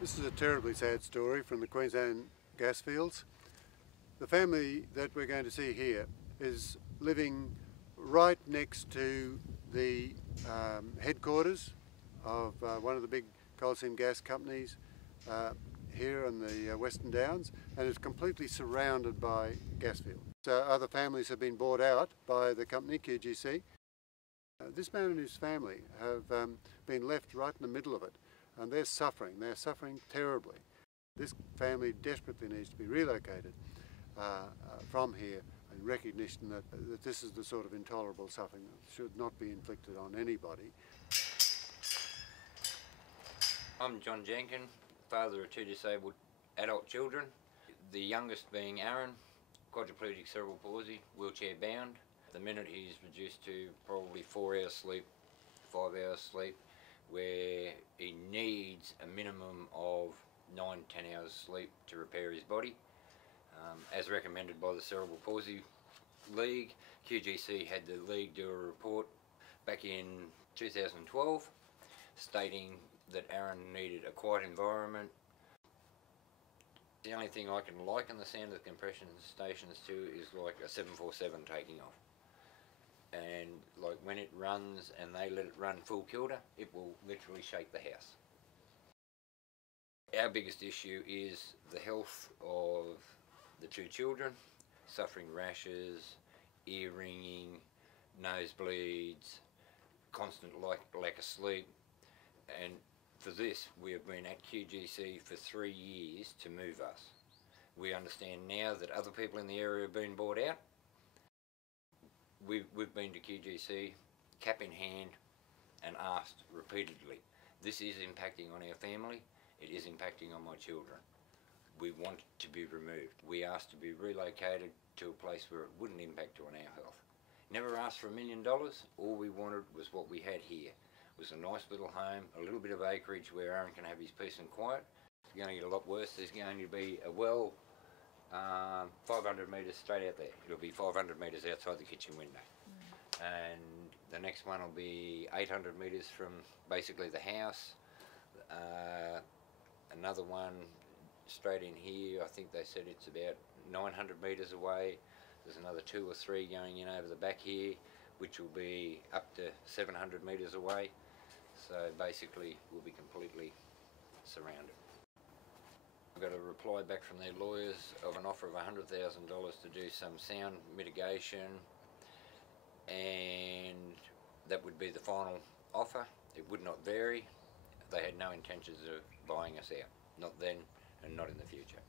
This is a terribly sad story from the Queensland gas fields. The family that we're going to see here is living right next to the headquarters of one of the big coal seam gas companies here on the Western Downs, and is completely surrounded by gas fields. Other families have been bought out by the company, QGC. This man and his family have been left right in the middle of it, and they're suffering terribly. This family desperately needs to be relocated from here, in recognition that this is the sort of intolerable suffering that should not be inflicted on anybody. I'm John Jenkyns, father of two disabled adult children. The youngest being Aaron, quadriplegic cerebral palsy, wheelchair bound. At the minute he's reduced to probably 4 hours sleep, 5 hours sleep, where he needs a minimum of 9-10 hours sleep to repair his body. As recommended by the Cerebral Palsy League, QGC had the league do a report back in 2012 stating that Aaron needed a quiet environment. The only thing I can liken the sound of the compression stations to is like a 747 taking off. And like when it runs and they let it run full kilter, it will literally shake the house. Our biggest issue is the health of the two children, suffering rashes, ear ringing, nosebleeds, constant lack of sleep. And for this, we have been at QGC for 3 years to move us. We understand now that other people in the area have been bought out. We've been to QGC, cap in hand, and asked repeatedly, this is impacting on our family, it is impacting on my children. We want to be removed. We asked to be relocated to a place where it wouldn't impact on our health. Never asked for $1 million, all we wanted was what we had here. It was a nice little home, a little bit of acreage where Aaron can have his peace and quiet. It's going to get a lot worse. There's going to be a well 500 metres straight out there. It'll be 500 metres outside the kitchen window. And the next one will be 800 metres from basically the house. Another one straight in here, I think they said it's about 900 metres away. There's another 2 or 3 going in over the back here, which will be up to 700 metres away. So basically we'll be completely surrounded. I've got a reply back from their lawyers of an offer of $100,000 to do some sound mitigation, and that would be the final offer. It would not vary. They had no intentions of buying us out, not then and not in the future.